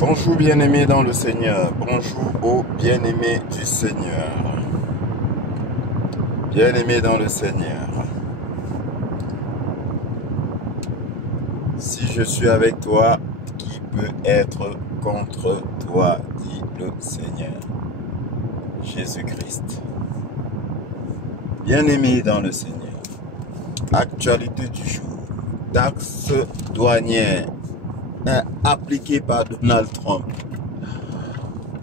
Bonjour bien-aimés dans le Seigneur, bonjour aux bien-aimés du Seigneur. Bien-aimés dans le Seigneur, si je suis avec toi, qui peut être contre toi, dit le Seigneur, Jésus-Christ. Bien-aimés dans le Seigneur, actualité du jour, taxe douanière appliquée par Donald Trump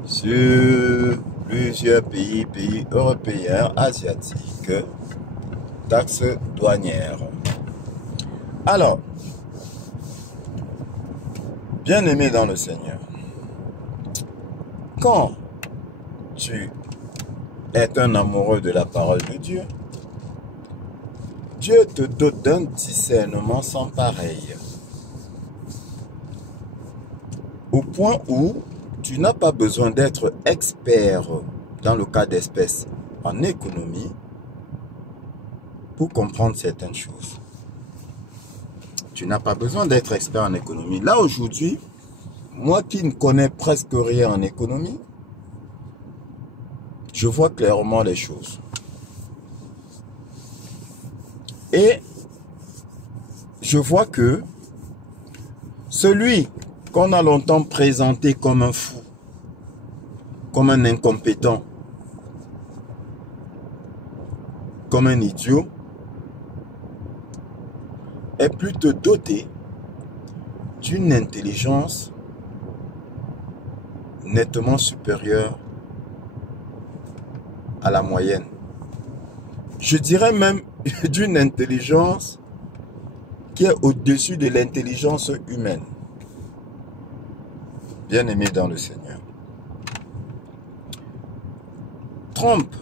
sur plusieurs pays européens, asiatiques, taxes douanières. Alors, bien-aimé dans le Seigneur, quand tu es un amoureux de la parole de Dieu, Dieu te dote d'un discernement sans pareil, au point où tu n'as pas besoin d'être expert dans le cas d'espèce en économie pour comprendre certaines choses. Tu n'as pas besoin d'être expert en économie. Là aujourd'hui, moi qui ne connais presque rien en économie, je vois clairement les choses. Et je vois que celui qu'on a longtemps présenté comme un fou, comme un incompétent, comme un idiot, est plutôt doté d'une intelligence nettement supérieure à la moyenne. Je dirais même d'une intelligence qui est au-dessus de l'intelligence humaine. Bien-aimé dans le Seigneur. Trump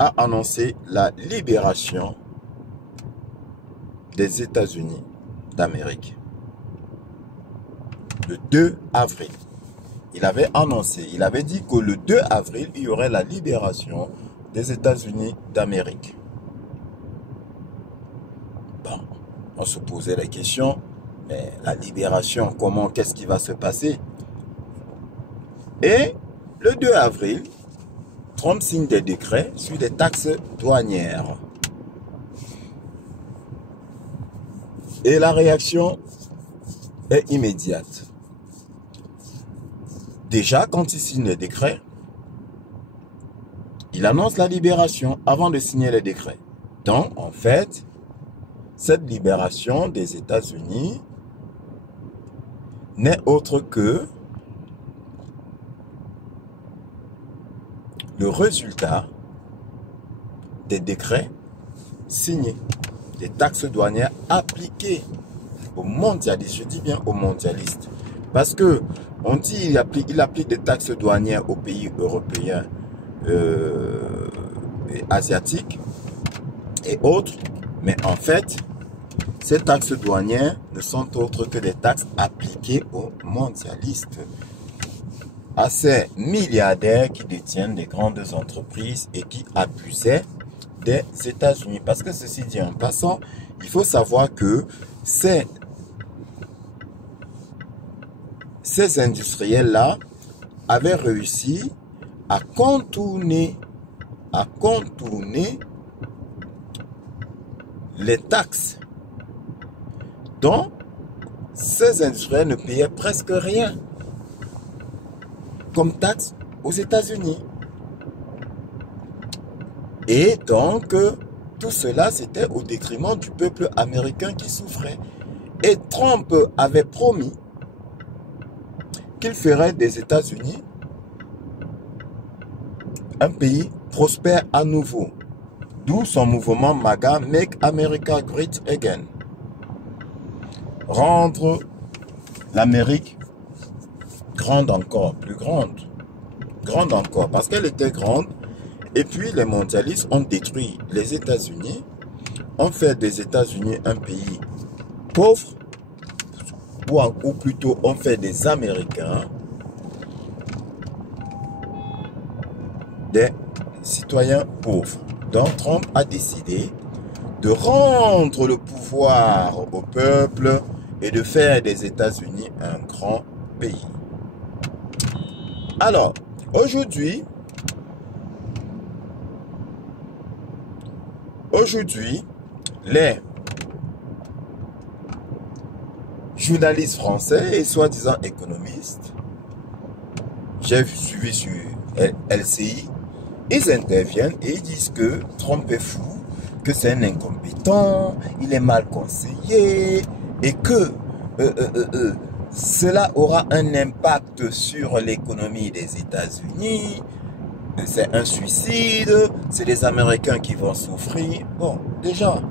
a annoncé la libération des États-Unis d'Amérique le 2 avril. Il avait annoncé, il avait dit que le 2 avril, il y aurait la libération des États-Unis d'Amérique. Bon, on se posait la question, mais la libération, comment, qu'est-ce qui va se passer? Et le 2 avril, Trump signe des décrets sur des taxes douanières. Et la réaction est immédiate. Déjà, quand il signe les décrets, il annonce la libération avant de signer les décrets. Donc, en fait, cette libération des États-Unis n'est autre que le résultat des décrets signés, des taxes douanières appliquées aux mondialistes. Je dis bien aux mondialistes. Parce que on dit il applique des taxes douanières aux pays européens, et asiatiques et autres. Mais en fait, ces taxes douanières ne sont autres que des taxes appliquées aux mondialistes, à ces milliardaires qui détiennent des grandes entreprises et qui abusaient des États-Unis. Parce que ceci dit en passant, il faut savoir que ces industriels-là avaient réussi à contourner les taxes. Donc, ces industriels ne payaient presque rien comme taxe aux États-Unis. Et donc, tout cela, c'était au détriment du peuple américain qui souffrait. Et Trump avait promis qu'il ferait des États-Unis un pays prospère à nouveau. D'où son mouvement MAGA, Make America Great Again. Rendre l'Amérique grande encore, plus grande. Grande encore, parce qu'elle était grande. Et puis les mondialistes ont détruit les États-Unis, ont fait des États-Unis un pays pauvre, ou plutôt ont fait des Américains des citoyens pauvres. Donc Trump a décidé de rendre le pouvoir au peuple et de faire des États-Unis un grand pays. Alors, aujourd'hui, les journalistes français et soi-disant économistes, j'ai suivi sur LCI, ils interviennent et ils disent que Trump est fou, que c'est un incompétent, il est mal conseillé et que cela aura un impact sur l'économie des États-Unis. C'est un suicide, c'est les Américains qui vont souffrir. Bon, déjà,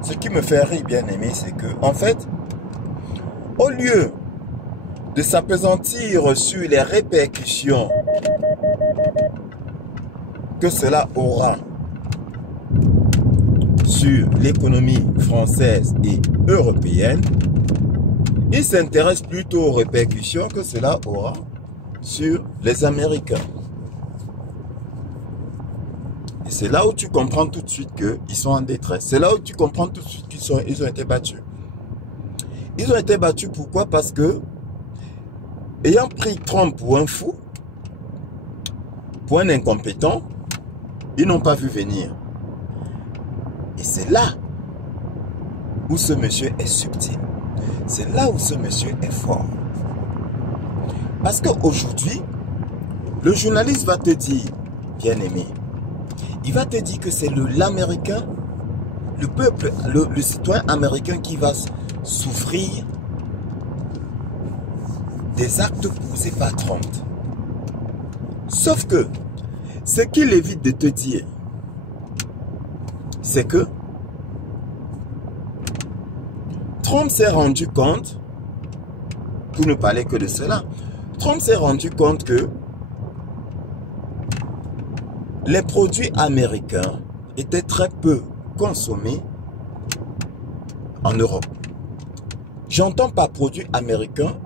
ce qui me fait rire, bien aimé, c'est que, en fait, au lieu de s'appesantir sur les répercussions que cela aura sur l'économie française et européenne, il s'intéresse plutôt aux répercussions que cela aura sur les Américains. Et c'est là où tu comprends tout de suite qu'ils sont en détresse. C'est là où tu comprends tout de suite qu'ils ont été battus. Ils ont été battus pourquoi? Parce que, ayant pris Trump pour un fou, pour un incompétent, ils n'ont pas vu venir. Et c'est là où ce monsieur est subtil. C'est là où ce monsieur est fort. Parce qu'aujourd'hui, le journaliste va te dire, bien aimé, il va te dire que c'est l'Américain, le peuple, le citoyen américain qui va souffrir des actes posés par Trump. Sauf que, ce qu'il évite de te dire, c'est que Trump s'est rendu compte, pour ne parler que de cela, Trump s'est rendu compte que les produits américains étaient très peu consommés en Europe. J'entends par produits américains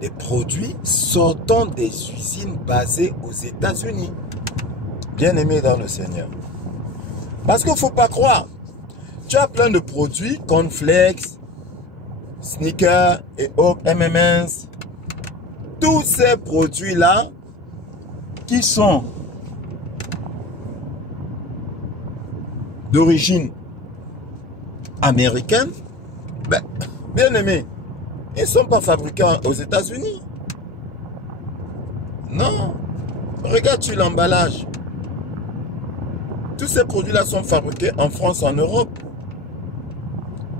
des produits sortant des usines basées aux États-Unis. Bien aimé dans le Seigneur. Parce qu'il ne faut pas croire. Tu as plein de produits, cornflakes, Snickers et autres, M&M's. Tous ces produits-là qui sont d'origine américaine, ben, bien aimé, ils ne sont pas fabriqués aux États-Unis. Non. Regarde sur l'emballage. Tous ces produits-là sont fabriqués en France, en Europe.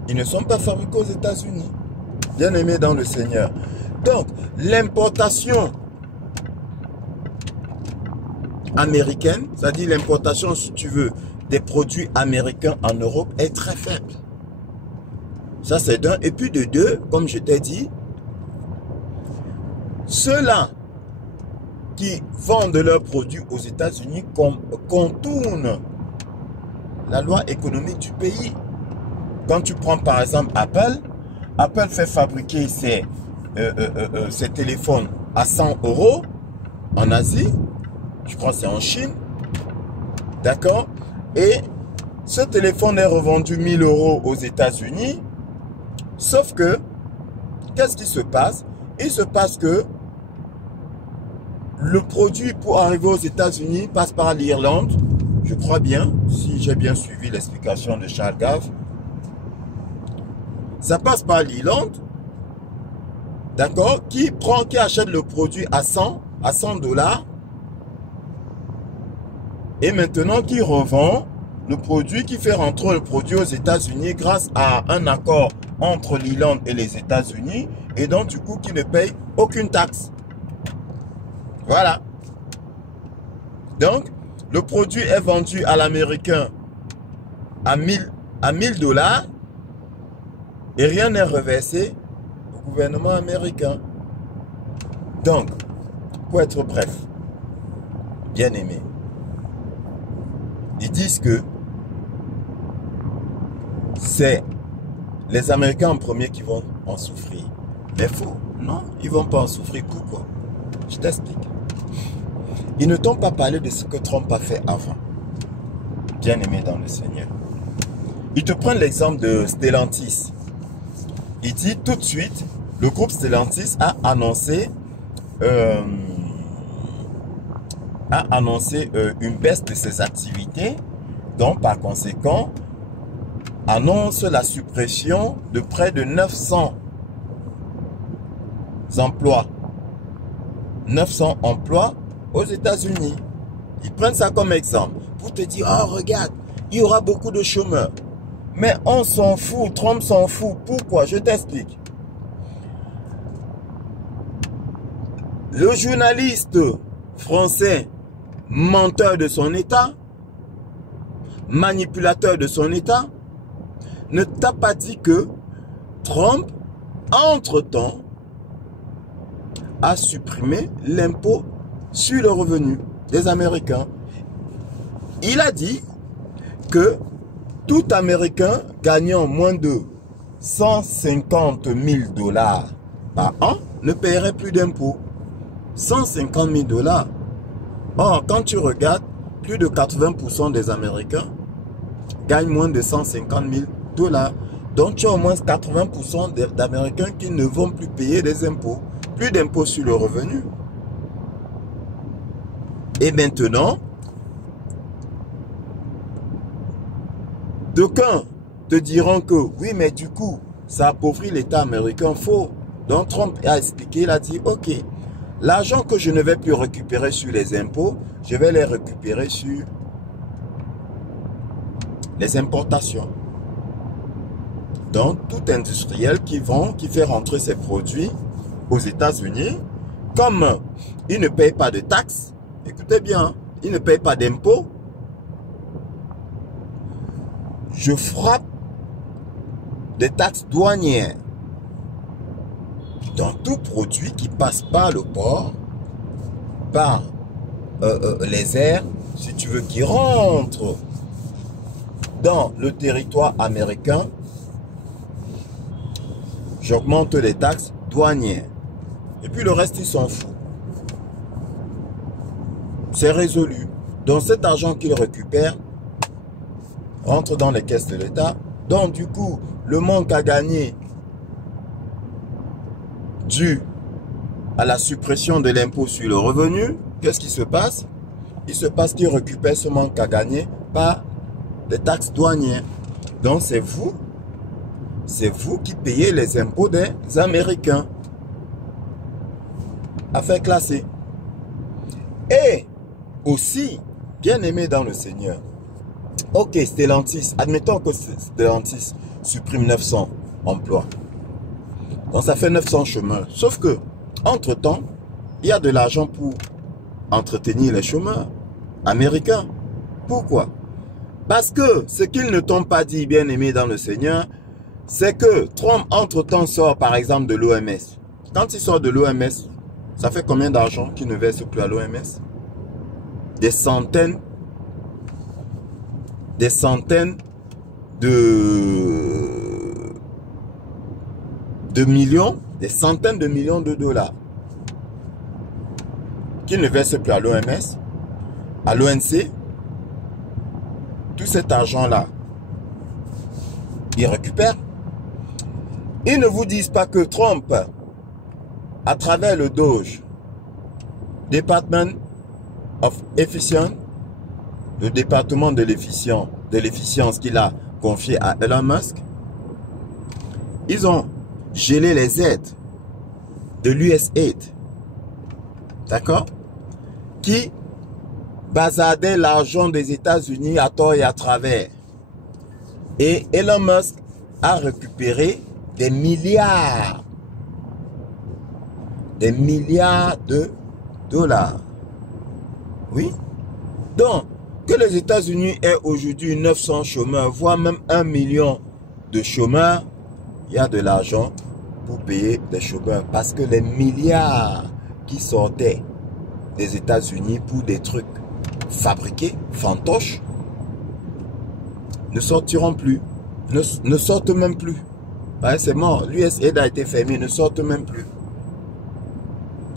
Ils ne sont pas fabriqués aux États-Unis. Bien aimé dans le Seigneur. Donc, l'importation américaine, c'est-à-dire l'importation, si tu veux, des produits américains en Europe est très faible. Ça, c'est d'un. Et puis de deux, comme je t'ai dit, ceux-là qui vendent leurs produits aux États-Unis contournent la loi économique du pays. Quand tu prends par exemple Apple, Apple fait fabriquer ses téléphones à 100 € en Asie, je crois que c'est en Chine, d'accord? Et ce téléphone est revendu 1000 € aux États-Unis, sauf que, qu'est-ce qui se passe? Il se passe que le produit pour arriver aux États-Unis passe par l'Irlande, je crois bien, si j'ai bien suivi l'explication de Charles Gave. Ça passe par l'Irlande, d'accord, qui achète le produit à 100 $, et maintenant qui revend le produit, qui fait rentrer le produit aux États-Unis grâce à un accord entre l'Irlande et les États-Unis, et donc du coup qui ne paye aucune taxe. Voilà. Donc, le produit est vendu à l'Américain à 1000 $, et rien n'est reversé au gouvernement américain. Donc, pour être bref, bien aimé, ils disent que c'est les Américains en premier qui vont en souffrir. Mais faux, non, ils ne vont pas en souffrir. Pourquoi? Je t'explique. Ils ne t'ont pas parlé de ce que Trump a fait avant. Bien aimé dans le Seigneur. Ils te prennent l'exemple de Stellantis. Il dit tout de suite, le groupe Stellantis a annoncé euh, a annoncé une baisse de ses activités, donc par conséquent, annonce la suppression de près de 900 emplois. 900 emplois aux États-Unis. Ils prennent ça comme exemple pour te dire, oh regarde, il y aura beaucoup de chômeurs. Mais on s'en fout, Trump s'en fout. Pourquoi? Je t'explique. Le journaliste français, menteur de son État, manipulateur de son État, ne t'a pas dit que Trump, entre-temps, a supprimé l'impôt sur le revenu des Américains. Il a dit que tout Américain gagnant moins de 150 000 $ par an ne paierait plus d'impôts. 150 000 $. Or, quand tu regardes, plus de 80% des Américains gagnent moins de 150 000 $. Donc, tu as au moins 80% d'Américains qui ne vont plus payer des impôts. Plus d'impôts sur le revenu. Et maintenant, d'aucuns te diront que oui, mais du coup, ça appauvrit l'État américain. Faux. Donc Trump a expliqué, il a dit, ok, l'argent que je ne vais plus récupérer sur les impôts, je vais les récupérer sur les importations. Donc tout industriel qui fait rentrer ses produits aux États-Unis, comme il ne paye pas de taxes, écoutez bien, il ne paye pas d'impôts, je frappe des taxes douanières dans tout produit qui passe par le port, par les airs, si tu veux, qui rentre dans le territoire américain, j'augmente les taxes douanières. Et puis le reste, ils s'en foutent. C'est résolu. Donc cet argent qu'ils récupèrent rentre dans les caisses de l'État. Donc du coup, le manque à gagner dû à la suppression de l'impôt sur le revenu, qu'est-ce qui se passe? Il se passe qu'ils récupèrent ce manque à gagner par les taxes douanières. Donc c'est vous qui payez les impôts des Américains. Affaire classée. Et aussi, bien aimé dans le Seigneur, ok, Stellantis, admettons que Stellantis supprime 900 emplois. Donc ça fait 900 chômeurs. Sauf que, entre-temps, il y a de l'argent pour entretenir les chômeurs américains. Pourquoi? Parce que ce qu'ils ne t'ont pas dit, bien aimé dans le Seigneur, c'est que Trump, entre-temps, sort par exemple de l'OMS. Quand il sort de l'OMS, ça fait combien d'argent qu'il ne verse plus à l'OMS? Des centaines de millions, des centaines de millions de dollars qu'il ne verse plus à l'OMS, à l'ONC. Tout cet argent-là, ils récupèrent. Ils ne vous disent pas que Trump, à travers le DOGE, Department of Efficiency, le département de l'efficience qu'il a confié à Elon Musk, ils ont gelé les aides de l'USAID, d'accord, qui bazardait l'argent des États-Unis à tort et à travers. Et Elon Musk a récupéré des milliards de dollars. Oui. Donc, que les États-Unis aient aujourd'hui 900 chômeurs, voire même 1 million de chômeurs, il y a de l'argent pour payer les chômeurs. Parce que les milliards qui sortaient des États-Unis pour des trucs fabriqués, fantoches, ne sortiront plus. Ne sortent même plus. Ouais, c'est mort. L'USAID a été fermé, ne sortent même plus.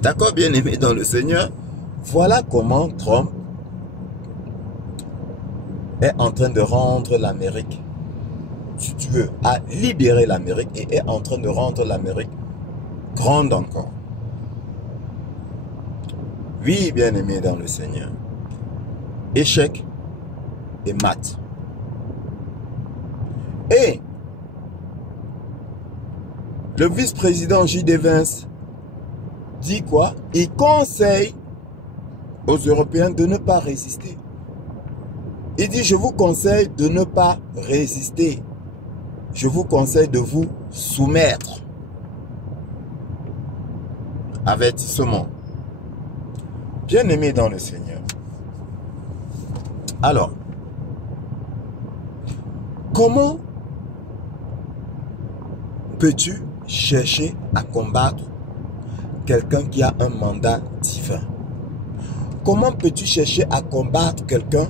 D'accord, bien aimé dans le Seigneur? Voilà comment Trump est en train de rendre l'Amérique, si tu veux, à libérer l'Amérique et est en train de rendre l'Amérique grande encore. Oui, bien-aimé dans le Seigneur. Échec et maths. Et le vice-président J.D. Vance dit quoi? Il conseille aux Européens de ne pas résister. Il dit, je vous conseille de ne pas résister. Je vous conseille de vous soumettre. Avertissement. Bien-aimé dans le Seigneur. Alors, comment peux-tu chercher à combattre quelqu'un qui a un mandat divin? Comment peux-tu chercher à combattre quelqu'un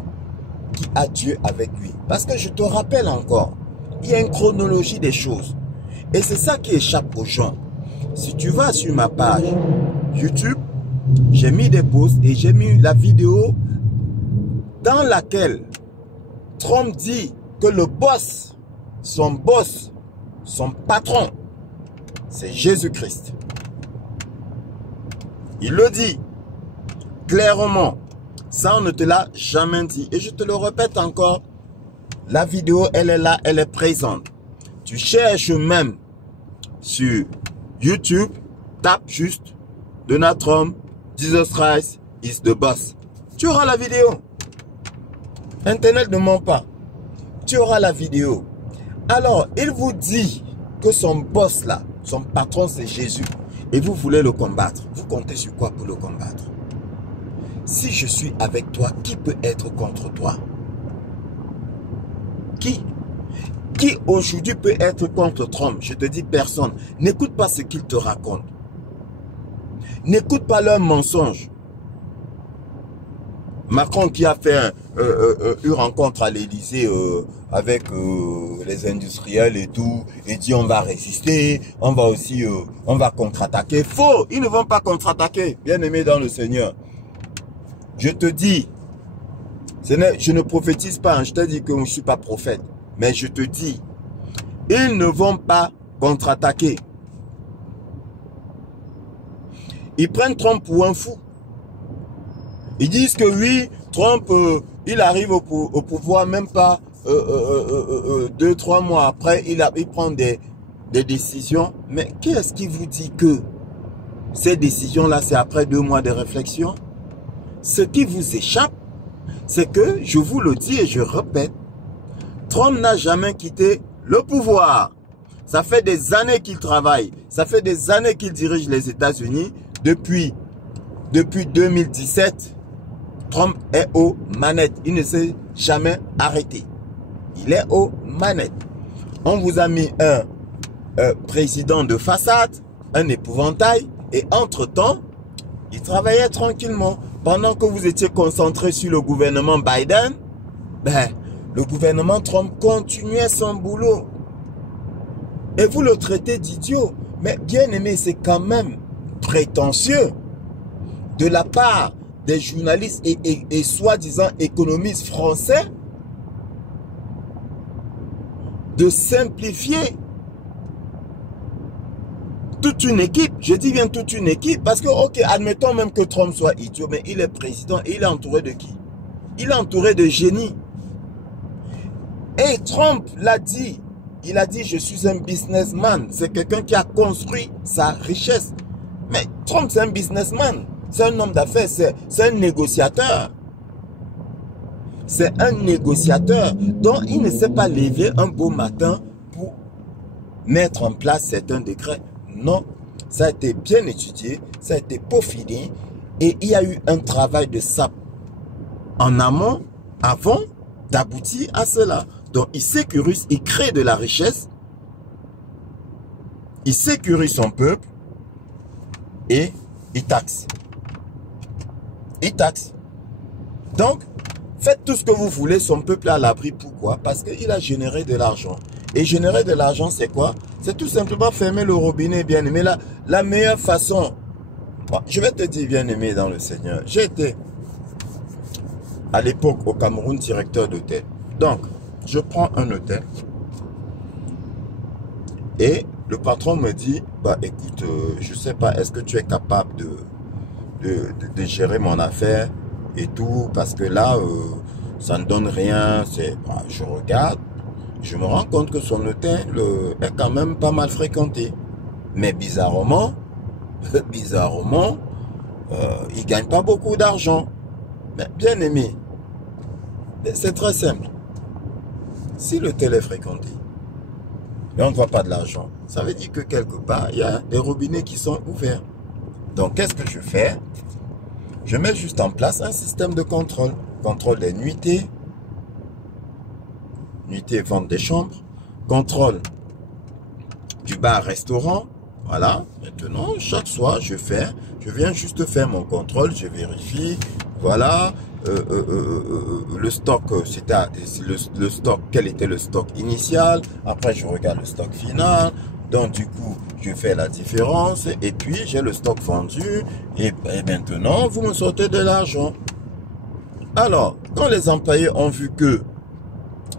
qui a Dieu avec lui? Parce que je te rappelle encore, il y a une chronologie des choses. Et c'est ça qui échappe aux gens. Si tu vas sur ma page YouTube, j'ai mis des posts et j'ai mis la vidéo dans laquelle Trump dit que le boss, son patron, c'est Jésus-Christ. Il le dit clairement. Ça, on ne te l'a jamais dit. Et je te le répète encore, la vidéo, elle est là, elle est présente. Tu cherches même sur YouTube, tape juste Donald Trump, Jesus Christ is the boss. Tu auras la vidéo. Internet ne ment pas. Tu auras la vidéo. Alors, il vous dit que son boss là, son patron c'est Jésus. Et vous voulez le combattre. Vous comptez sur quoi pour le combattre? Si je suis avec toi, qui peut être contre toi? Qui? Qui aujourd'hui peut être contre Trump? Je te dis personne. N'écoute pas ce qu'il te raconte. N'écoute pas leurs mensonges. Macron qui a fait une rencontre à l'Élysée avec les industriels et tout, et dit on va résister, on va aussi, on va contre-attaquer. Faux, ils ne vont pas contre-attaquer, bien-aimé dans le Seigneur. Je te dis, je ne prophétise pas, hein, je te dis que je ne suis pas prophète, mais je te dis, ils ne vont pas contre-attaquer. Ils prennent Trump pour un fou. Ils disent que oui, Trump, il arrive au pouvoir même pas 2-3 mois après, il prend des décisions. Mais qui est-ce qui vous dit que ces décisions-là, c'est après 2 mois de réflexion? Ce qui vous échappe, c'est que, je vous le dis et je répète, Trump n'a jamais quitté le pouvoir. Ça fait des années qu'il travaille. Ça fait des années qu'il dirige les États-Unis. Depuis 2017, Trump est aux manettes. Il ne s'est jamais arrêté. Il est aux manettes. On vous a mis un président de façade, un épouvantail, et entre-temps, il travaillait tranquillement. Pendant que vous étiez concentré sur le gouvernement Biden, le gouvernement Trump continuait son boulot. Et vous le traitez d'idiot. Mais bien aimé, c'est quand même prétentieux de la part des journalistes et soi-disant économistes français de simplifier toute une équipe. Je dis bien toute une équipe parce que, ok, admettons même que Trump soit idiot, mais il est président et il est entouré de qui? Il est entouré de génies. Et Trump l'a dit. Il a dit, je suis un businessman. C'est quelqu'un qui a construit sa richesse. Mais Trump, c'est un businessman. C'est un homme d'affaires. C'est un négociateur. C'est un négociateur dont il ne s'est pas levé un beau matin pour mettre en place certains décrets. Non, ça a été bien étudié, ça a été peaufiné et il y a eu un travail de sape en amont avant d'aboutir à cela. Donc il sécurise, il crée de la richesse, il sécurise son peuple et il taxe. Il taxe. Donc, faites tout ce que vous voulez, son peuple est à l'abri. Pourquoi? Parce qu'il a généré de l'argent. Et générer de l'argent, c'est quoi? C'est tout simplement fermer le robinet, bien aimé. La meilleure façon, bon, je vais te dire, bien aimé dans le Seigneur, j'ai été à l'époque au Cameroun directeur d'hôtel. Donc, je prends un hôtel et le patron me dit, bah écoute, je sais pas, est-ce que tu es capable de de gérer mon affaire et tout, parce que là, ça ne donne rien. Je regarde, je me rends compte que son hôtel est quand même pas mal fréquenté. Mais bizarrement, il gagne pas beaucoup d'argent. Mais bien aimé, c'est très simple. Si l'hôtel est fréquenté et on ne voit pas de l'argent, ça veut dire que quelque part, il y a des robinets qui sont ouverts. Donc, qu'est-ce que je fais? Je mets juste en place un système de contrôle. Contrôle des nuitées. Nuitées, vente des chambres. Contrôle du bar-restaurant. Voilà. Maintenant, chaque soir, je viens juste faire mon contrôle. Je vérifie. Voilà. Le stock, c'était le stock, quel était le stock initial. Après, je regarde le stock final. Donc, du coup, je fais la différence. Et puis, j'ai le stock vendu. Et maintenant, vous me sortez de l'argent. Alors, quand les employés ont vu que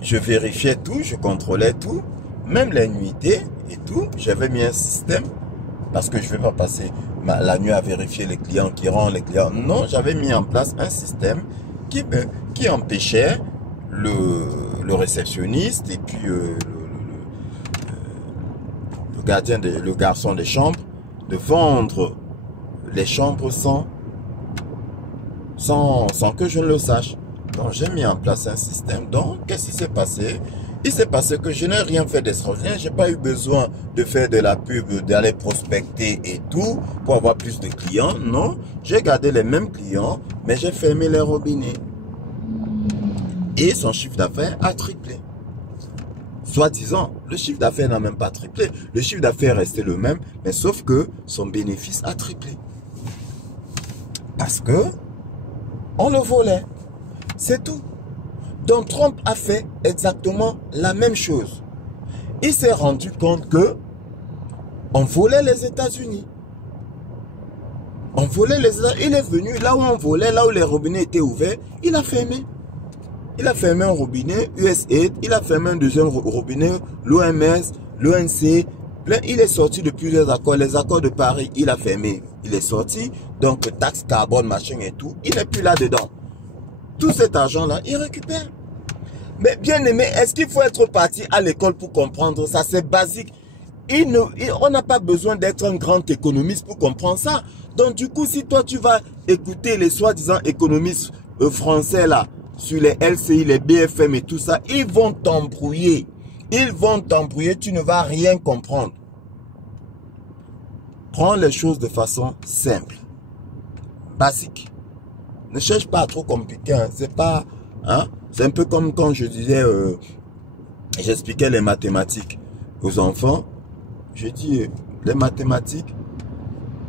je vérifiais tout, je contrôlais tout, même les nuitées et tout, j'avais mis un système. Parce que je ne vais pas passer la nuit à vérifier les clients qui rentrent, les clients. Non, j'avais mis en place un système qui empêchait le réceptionniste et puis le garçon des chambres de vendre les chambres sans que je ne le sache. Donc j'ai mis en place un système. Donc qu'est-ce qui s'est passé? Il s'est passé que je n'ai rien fait d'extraordinaire. J'ai pas eu besoin de faire de la pub, d'aller prospecter et tout pour avoir plus de clients. Non, j'ai gardé les mêmes clients, mais j'ai fermé les robinets. Et son chiffre d'affaires a triplé. Soi-disant, le chiffre d'affaires n'a même pas triplé. Le chiffre d'affaires est resté le même, mais sauf que son bénéfice a triplé. Parce que on le volait. C'est tout. Donc Trump a fait exactement la même chose. Il s'est rendu compte que on volait les États-Unis. On volait les États-Unis. Il est venu là où on volait, là où les robinets étaient ouverts, il a fermé. Il a fermé un robinet, USAID, il a fermé un deuxième robinet, l'OMS, l'ONC. Il est sorti de plusieurs accords. Les accords de Paris, il a fermé. Il est sorti. Donc, taxe carbone, machin et tout, il n'est plus là-dedans. Tout cet argent-là, il récupère. Mais bien aimé, est-ce qu'il faut être parti à l'école pour comprendre ça? C'est basique. On n'a pas besoin d'être un grand économiste pour comprendre ça. Donc du coup, si toi tu vas écouter les soi-disant économistes français là, sur les LCI, les BFM et tout ça, ils vont t'embrouiller. Ils vont t'embrouiller, tu ne vas rien comprendre. Prends les choses de façon simple, basique. Ne cherche pas à trop compliquer, hein. C'est pas, hein? C'est un peu comme quand je disais, j'expliquais les mathématiques aux enfants. Je dis, les mathématiques,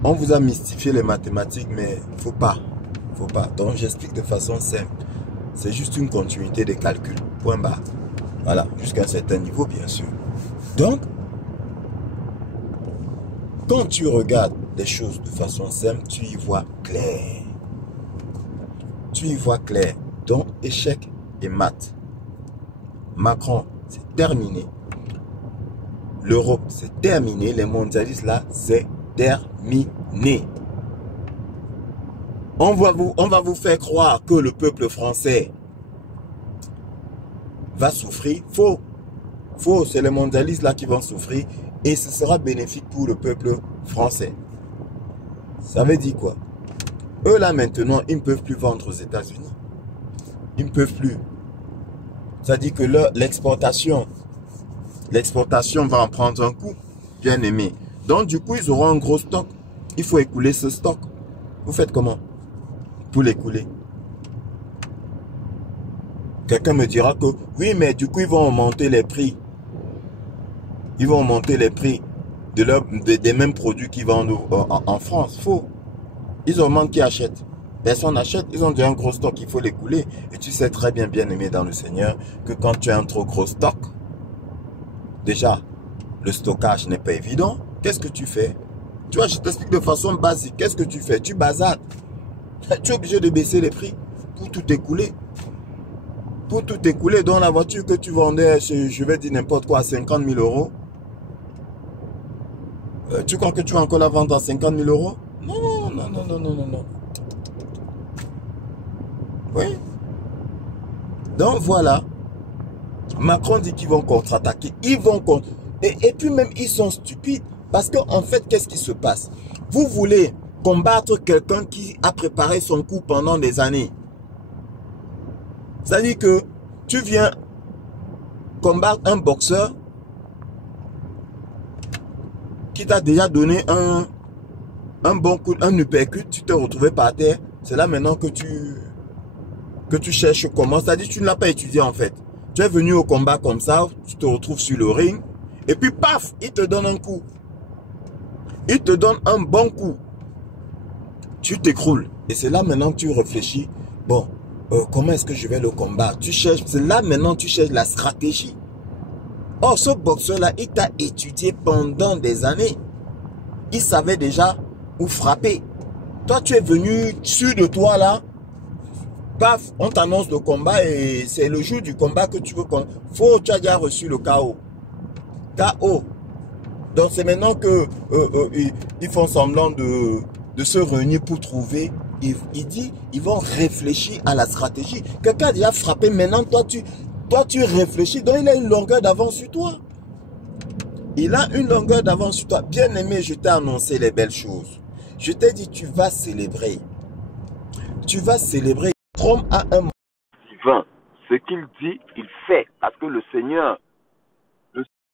on vous a mystifié les mathématiques, mais faut pas. Donc j'explique de façon simple. C'est juste une continuité des calculs. Point barre. Voilà, jusqu'à un certain niveau, bien sûr. Donc, quand tu regardes les choses de façon simple, tu y vois clair. Tu y vois clair. Donc, échec et maths. Macron, c'est terminé. L'Europe, c'est terminé. Les mondialistes, là, c'est terminé. On va vous faire croire que le peuple français va souffrir. Faux. Faux, c'est les mondialistes là qui vont souffrir et ce sera bénéfique pour le peuple français. Ça veut dire quoi? Eux là maintenant, ils ne peuvent plus vendre aux États-Unis. Ils ne peuvent plus. Ça dit que l'exportation va en prendre un coup, bien aimé. Donc du coup, ils auront un gros stock. Il faut écouler ce stock. Vous faites comment pour l'écouler? Quelqu'un me dira que oui, mais du coup, ils vont augmenter les prix. Ils vont augmenter les prix des mêmes produits qu'ils vendent en France. Faux. Ils augmentent qui achète. Personne n'achète. Ils ont déjà un gros stock. Il faut l'écouler. Et tu sais très bien, bien aimé dans le Seigneur, que quand tu as un trop gros stock, déjà, le stockage n'est pas évident. Qu'est-ce que tu fais? Tu vois, je t'explique de façon basique. Qu'est-ce que tu fais? Tu bazardes. Tu es obligé de baisser les prix pour tout écouler. Pour tout écouler, dans la voiture que tu vendais, je vais dire n'importe quoi, à 50 000 euros. Tu crois que tu vas encore la vendre à 50 000 euros? Non, non, non, non, non, non, non, non. Oui. Donc voilà. Macron dit qu'ils vont contre-attaquer. Ils vont contre... Et puis même, ils sont stupides. Parce qu'en fait, qu'est-ce qui se passe? Vous voulez combattre quelqu'un qui a préparé son coup pendant des années. C'est-à-dire que tu viens combattre un boxeur qui t'a déjà donné un bon coup, un uppercut, tu t'es retrouvé par terre. C'est là maintenant que tu cherches comment. C'est-à-dire que tu ne l'as pas étudié en fait. Tu es venu au combat comme ça, tu te retrouves sur le ring, et puis paf, il te donne un coup. Il te donne un bon coup. Tu t'écroules. Et c'est là maintenant que tu réfléchis. Bon, comment est-ce que je vais le combattre? Tu cherches, c'est là maintenant que tu cherches la stratégie. Or, ce boxeur-là, il t'a étudié pendant des années. Il savait déjà où frapper. Toi, tu es venu sûr de toi là. Paf, on t'annonce le combat et c'est le jour du combat que tu veux. Tu as déjà reçu le KO. KO. Donc c'est maintenant que ils font semblant de se réunir pour trouver. Il dit, ils vont réfléchir à la stratégie. Quelqu'un a déjà frappé, maintenant toi tu réfléchis. Donc il a une longueur d'avance sur toi. Il a une longueur d'avance sur toi. Bien aimé, je t'ai annoncé les belles choses. Je t'ai dit, tu vas célébrer. Tu vas célébrer. Trump a un divin. Ce qu'il dit, il fait. Parce que le Seigneur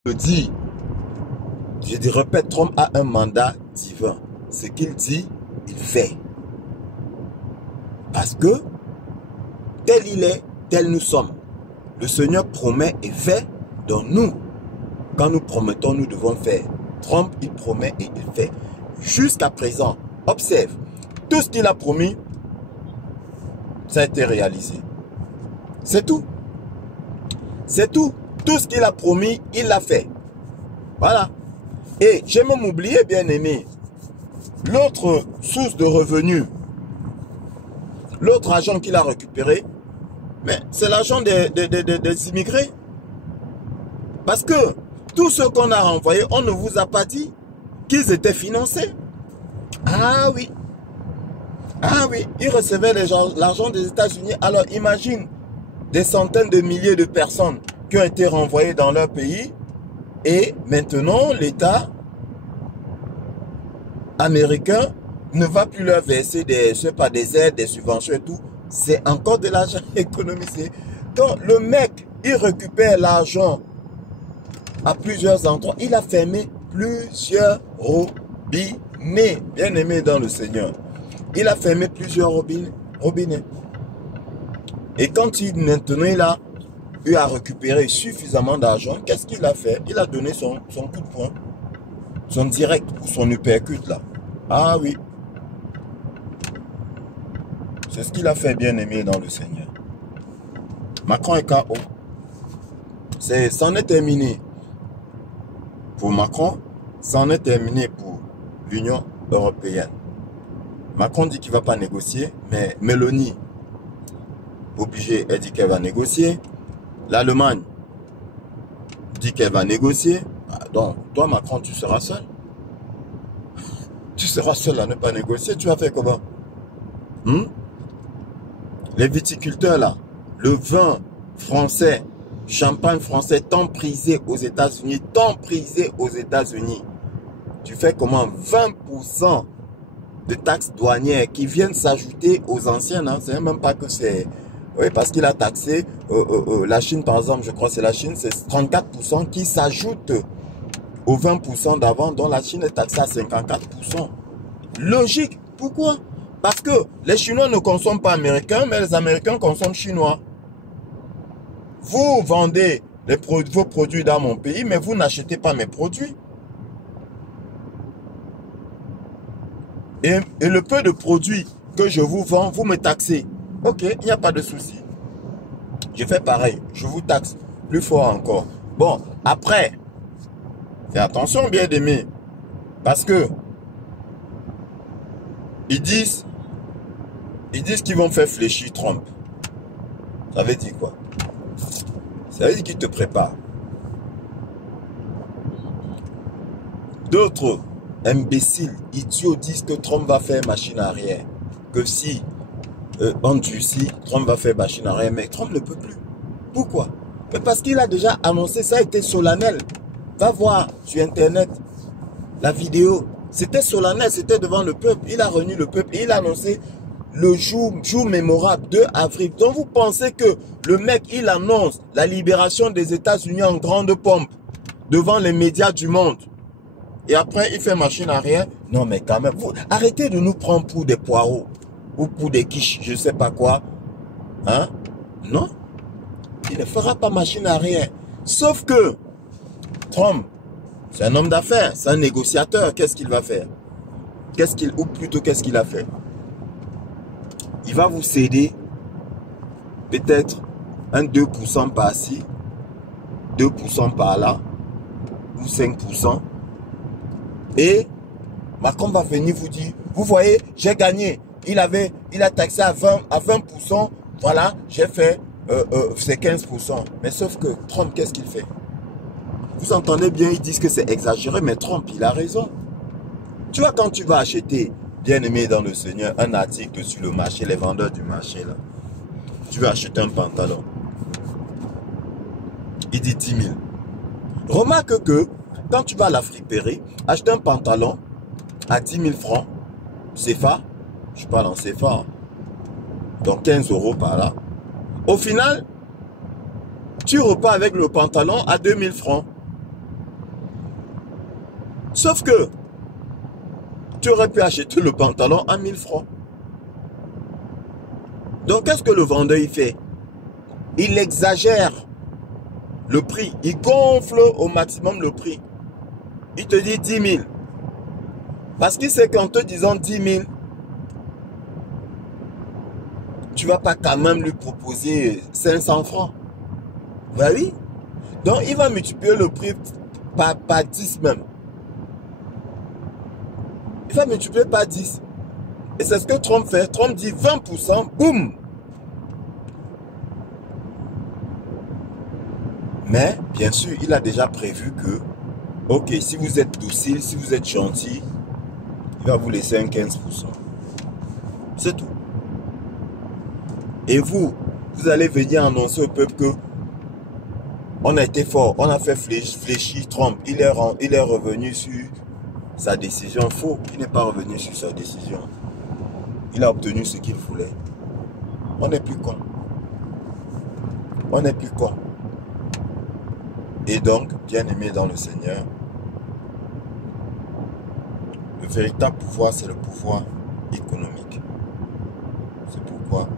le dit. Je répète, Trump a un mandat divin. Ce qu'il dit, il fait. Parce que, tel il est, tel nous sommes. Le Seigneur promet et fait. Donc nous, quand nous promettons, nous devons faire. Trump, il promet et il fait. Jusqu'à présent, observe. Tout ce qu'il a promis, ça a été réalisé. C'est tout. C'est tout. Tout ce qu'il a promis, il l'a fait. Voilà. Et j'ai même oublié, bien aimé, l'autre source de revenus, l'autre argent qu'il a récupéré, mais c'est l'argent des immigrés. Parce que tout ce qu'on a renvoyé, on ne vous a pas dit qu'ils étaient financés. Ah oui. Ah oui, ils recevaient l'argent des États-Unis. Alors imagine des centaines de milliers de personnes qui ont été renvoyées dans leur pays. Et maintenant, l'État américain ne va plus leur verser des aides, des subventions et tout. C'est encore de l'argent économisé. Donc, le mec, il récupère l'argent à plusieurs endroits. Il a fermé plusieurs robinets. Bien aimé dans le Seigneur. Il a fermé plusieurs robinets. Et quand maintenant il a eu à récupérer suffisamment d'argent, qu'est-ce qu'il a fait? Il a donné son coup de poing. Son direct ou son uppercut là. Ah oui. C'est ce qu'il a fait, bien aimé dans le Seigneur. Macron est KO. C'en est terminé pour Macron. C'en est terminé pour l'Union européenne. Macron dit qu'il ne va pas négocier, mais Mélanie, obligée, elle dit qu'elle va négocier. L'Allemagne dit qu'elle va négocier. Donc, toi, Macron, tu seras seul. Tu seras seul à ne pas négocier. Tu vas faire comment? Les viticulteurs, là, le vin français, champagne français, tant prisé aux États-Unis, Tu fais comment? 20% de taxes douanières qui viennent s'ajouter aux anciennes. Hein. C'est même pas que c'est... Oui, parce qu'il a taxé la Chine, par exemple, je crois que c'est la Chine, c'est 34% qui s'ajoutent aux 20% d'avant, dont la Chine est taxée à 54%. Logique. Pourquoi? Parce que les Chinois ne consomment pas américains, mais les Américains consomment chinois. Vous vendez vos produits dans mon pays, mais vous n'achetez pas mes produits. Et le peu de produits que je vous vends, vous me taxez. Ok, il n'y a pas de souci. Je fais pareil, je vous taxe plus fort encore. Bon, après, fais attention bien aimé, parce que ils disent qu'ils vont faire fléchir Trump. Ça veut dire quoi? Ça veut dire qu'ils te préparent. D'autres imbéciles, idiots disent que Trump va faire machine arrière. Que si on durcit, Trump va faire machine arrière. Mais Trump ne peut plus. Pourquoi? Mais parce qu'il a déjà annoncé, ça a été solennel. Va voir sur Internet la vidéo. C'était solennel, c'était devant le peuple. Il a réuni le peuple et il a annoncé le jour mémorable, 2 avril. Donc vous pensez que le mec, il annonce la libération des États-Unis en grande pompe devant les médias du monde. Et après, il fait machine arrière. Non, mais quand même, vous arrêtez de nous prendre pour des poireaux ou pour des quiches, je ne sais pas quoi. Hein? Non. Il ne fera pas machine arrière. Sauf que Trump, c'est un homme d'affaires, c'est un négociateur. Qu'est-ce qu'il va faire? Ou plutôt, qu'est-ce qu'il a fait? Il va vous céder peut-être un 2% par-ci, 2% par-là, ou 5%. Et Macron va venir vous dire, vous voyez, j'ai gagné. Il a taxé à 20%. Voilà, j'ai fait c'est 15%. Mais sauf que Trump, qu'est-ce qu'il fait? Vous entendez bien, ils disent que c'est exagéré, mais Trump, il a raison. Tu vois, quand tu vas acheter, bien aimé dans le Seigneur, un article sur le marché, les vendeurs du marché, là, tu vas acheter un pantalon. Il dit 10 000. Remarque que, quand tu vas à la friperie, acheter un pantalon à 10 000 francs, CFA, je parle en CFA, donc 15 € par là. Au final, tu repars avec le pantalon à 2 000 francs. Sauf que, tu aurais pu acheter le pantalon à 1 000 francs. Donc, qu'est-ce que le vendeur il fait? Il exagère le prix. Il gonfle au maximum le prix. Il te dit 10 000. Parce qu'il sait qu'en te disant 10 000, tu ne vas pas quand même lui proposer 500 francs. Ben oui. Donc, il va multiplier le prix par 10 même. Il va multiplier par 10. Et c'est ce que Trump fait. Trump dit 20%, boum. Mais, bien sûr, il a déjà prévu que, ok, si vous êtes docile, si vous êtes gentil, il va vous laisser un 15%. C'est tout. Et vous allez venir annoncer au peuple que on a été fort, on a fait fléchir Trump. Il est revenu sur sa décision. Faux, il n'est pas revenu sur sa décision. Il a obtenu ce qu'il voulait. On n'est plus con. On n'est plus con. Et donc, bien aimé dans le Seigneur, le véritable pouvoir, c'est le pouvoir économique. C'est pourquoi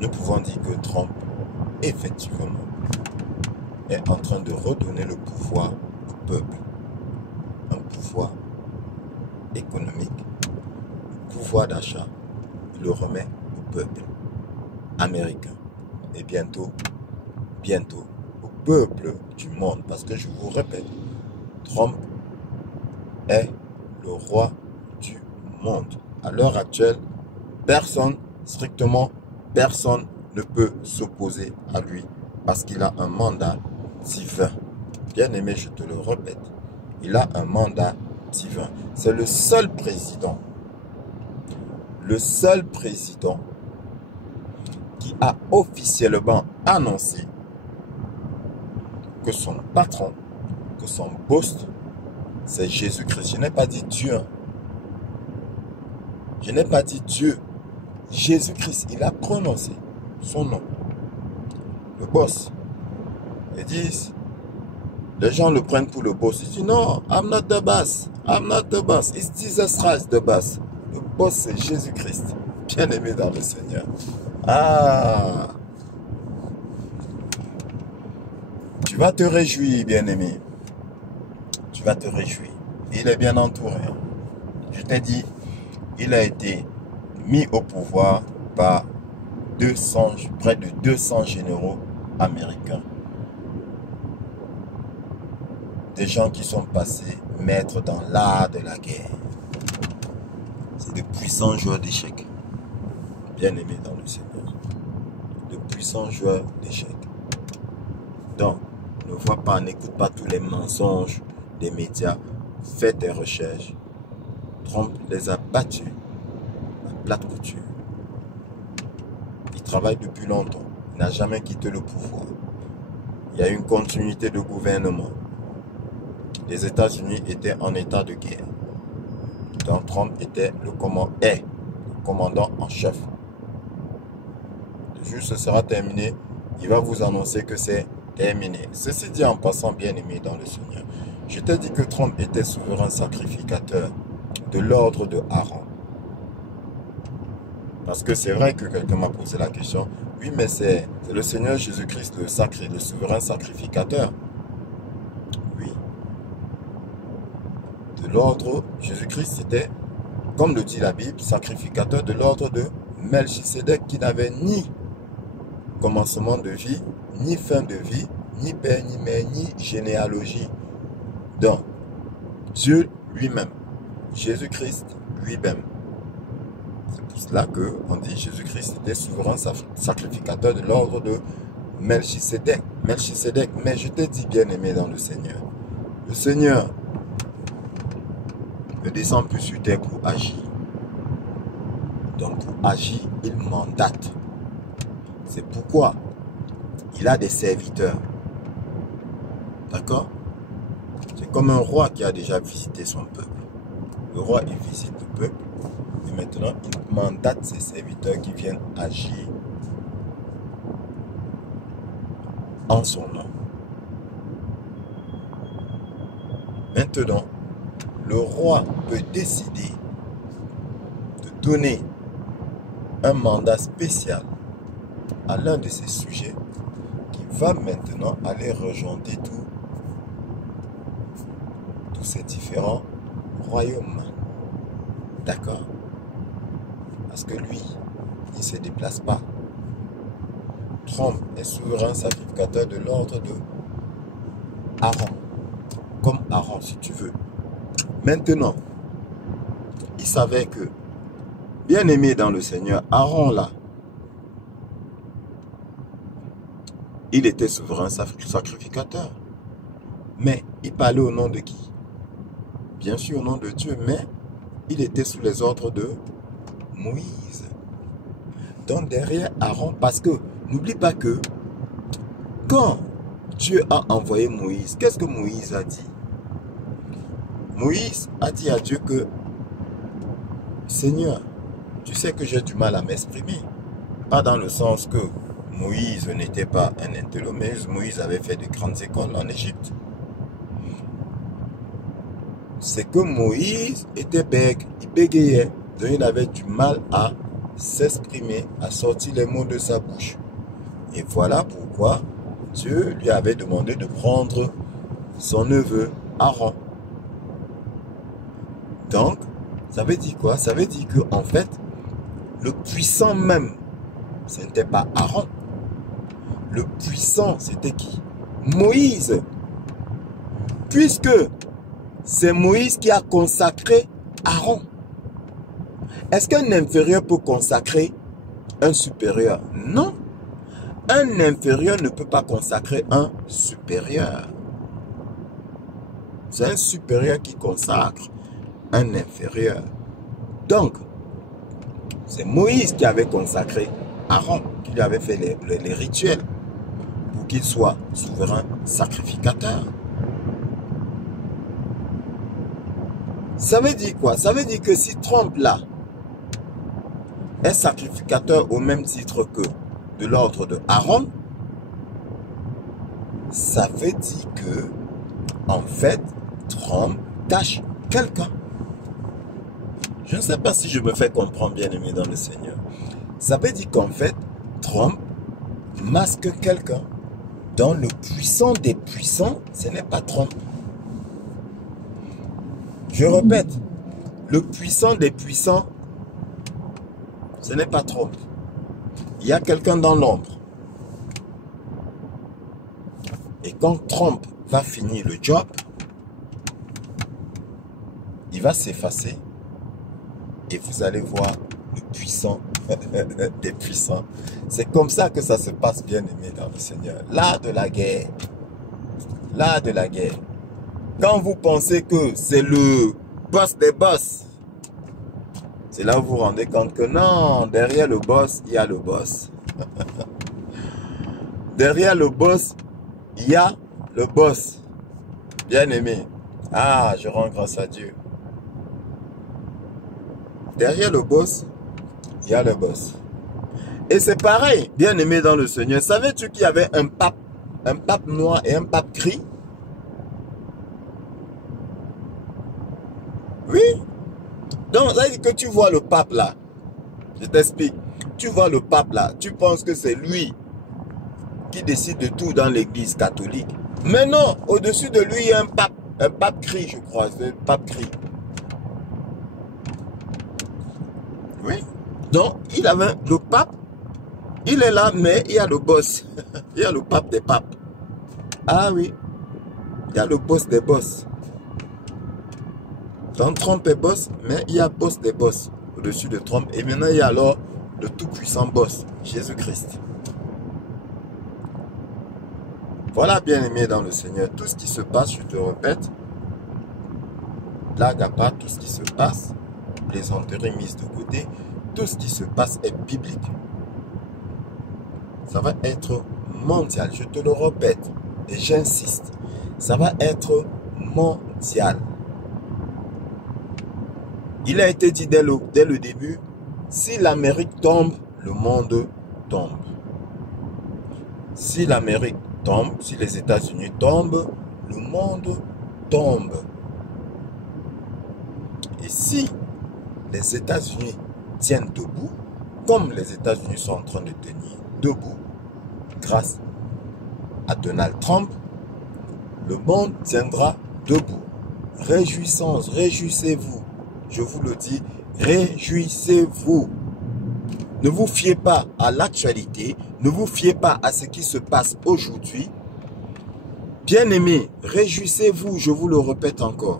nous pouvons dire que Trump, effectivement, est en train de redonner le pouvoir au peuple. Un pouvoir économique, un pouvoir d'achat. Il le remet au peuple américain. Et bientôt, au peuple du monde. Parce que je vous répète, Trump est le roi du monde. À l'heure actuelle, strictement personne ne peut s'opposer à lui parce qu'il a un mandat divin. Bien aimé, je te le répète, il a un mandat divin. C'est le seul président qui a officiellement annoncé que son patron, que son boss, c'est Jésus-Christ. Je n'ai pas dit Dieu. Je n'ai pas dit Dieu. Jésus-Christ, il a prononcé son nom. Le boss. Ils disent, les gens le prennent pour le boss. Ils disent, non, I'm not the boss. I'm not the boss. It's Jesus Christ, the boss. Le boss, c'est Jésus-Christ. Bien aimé dans le Seigneur. Ah! Tu vas te réjouir, bien aimé. Tu vas te réjouir. Il est bien entouré. Je t'ai dit, il a été mis au pouvoir par près de 200 généraux américains. Des gens qui sont passés maîtres dans l'art de la guerre. C'est de puissants joueurs d'échecs. Bien aimés dans le Seigneur. De puissants joueurs d'échecs. Donc, ne vois pas, n'écoute pas tous les mensonges des médias. fait des recherches. Trump les a battus à plate couture. Il travaille depuis longtemps. Il n'a jamais quitté le pouvoir. Il y a une continuité de gouvernement. Les États-Unis étaient en état de guerre. Donc Trump était le commandant en chef. Le jour où ce sera terminé, il va vous annoncer que c'est terminé. Ceci dit en passant, bien aimé dans le Seigneur, je t'ai dit que Trump était souverain sacrificateur de l'ordre de Aaron. Parce que c'est vrai que quelqu'un m'a posé la question, oui, mais c'est le Seigneur Jésus-Christ, le souverain sacrificateur. Oui. De l'ordre, Jésus-Christ c'était, comme le dit la Bible, sacrificateur de l'ordre de Melchisédek, qui n'avait ni commencement de vie, ni fin de vie, ni père, ni mère, ni généalogie. Donc, Dieu lui-même, Jésus-Christ lui-même. C'est pour cela qu'on dit Jésus-Christ était souverain sacrificateur de l'ordre de Melchisédek. Melchisédek, mais je t'ai dit, bien aimé dans le Seigneur, le Seigneur ne descend plus sur terre pour agir. Donc pour agir, il mandate. C'est pourquoi il a des serviteurs. D'accord? C'est comme un roi qui a déjà visité son peuple. Le roi, il visite le peuple. Et maintenant, il mandate ses serviteurs qui viennent agir en son nom. Maintenant, le roi peut décider de donner un mandat spécial à l'un de ses sujets qui va maintenant aller rejoindre tous ces différents royaumes. D'accord? Parce que lui, il ne se déplace pas. Trump est souverain sacrificateur de l'ordre de Aaron. Comme Aaron, si tu veux. Maintenant, il savait que, bien aimé dans le Seigneur, Aaron là, il était souverain sacrificateur. Mais il parlait au nom de qui? Bien sûr au nom de Dieu, mais il était sous les ordres de Moïse. Donc derrière Aaron, parce que n'oublie pas que quand Dieu a envoyé Moïse, qu'est-ce que Moïse a dit? Moïse a dit à Dieu que Seigneur, tu sais que j'ai du mal à m'exprimer. Pas dans le sens que Moïse n'était pas un intello, mais Moïse avait fait de grandes écoles en Égypte. C'est que Moïse était bègue, il bégayait, donc il avait du mal à s'exprimer, à sortir les mots de sa bouche. Et voilà pourquoi Dieu lui avait demandé de prendre son neveu Aaron. Donc, ça veut dire quoi? Ça veut dire qu'en fait, le puissant même, ce n'était pas Aaron. Le puissant, c'était qui? Moïse. Puisque c'est Moïse qui a consacré Aaron. Est-ce qu'un inférieur peut consacrer un supérieur? Non. Un inférieur ne peut pas consacrer un supérieur. C'est un supérieur qui consacre un inférieur. Donc, c'est Moïse qui avait consacré Aaron, qui lui avait fait les rituels pour qu'il soit souverain sacrificateur. Ça veut dire quoi? Ça veut dire que si Trump là est sacrificateur au même titre que de l'ordre de Aaron, ça veut dire que en fait Trump cache quelqu'un. Je ne sais pas si je me fais comprendre, bien aimé dans le Seigneur. Ça veut dire qu'en fait Trump masque quelqu'un. Dans le puissant des puissants, ce n'est pas Trump. Je répète, le puissant des puissants, ce n'est pas Trump. Il y a quelqu'un dans l'ombre. Et quand Trump va finir le job, il va s'effacer. Et vous allez voir le puissant des puissants. C'est comme ça que ça se passe, bien aimé dans le Seigneur. L'art de la guerre. L'art de la guerre. Quand vous pensez que c'est le boss des boss, c'est là où vous vous rendez compte que non, derrière le boss, il y a le boss. Derrière le boss, il y a le boss. Bien aimé. Ah, je rends grâce à Dieu. Derrière le boss, il y a le boss. Et c'est pareil, bien aimé dans le Seigneur. Savais-tu qu'il y avait un pape noir et un pape gris? Oui. Donc, ça veut dire que tu vois le pape là. Je t'explique. Tu vois le pape là. Tu penses que c'est lui qui décide de tout dans l'église catholique. Mais non, au-dessus de lui, il y a un pape gris, je crois. C'est un pape gris. Oui. Donc, il avait le pape. Il est là, mais il y a le boss. Il y a le pape des papes. Ah oui. Il y a le boss des boss. Donc Trump est boss, mais il y a boss des boss au-dessus de Trump. Et maintenant, il y a alors le tout-puissant boss, Jésus-Christ. Voilà, bien aimé dans le Seigneur, tout ce qui se passe, je te répète, blague à part, tout ce qui se passe, plaisanterie mise de côté, tout ce qui se passe est biblique. Ça va être mondial, je te le répète, et j'insiste, ça va être mondial. Il a été dit dès le début, si l'Amérique tombe, le monde tombe. Si l'Amérique tombe, si les États-Unis tombent, le monde tombe. Et si les États-Unis tiennent debout, comme les États-Unis sont en train de tenir debout, grâce à Donald Trump, le monde tiendra debout. Réjouissance, réjouissez-vous. Je vous le dis, réjouissez-vous. Ne vous fiez pas à l'actualité, ne vous fiez pas à ce qui se passe aujourd'hui. Bien-aimés, réjouissez-vous, je vous le répète encore.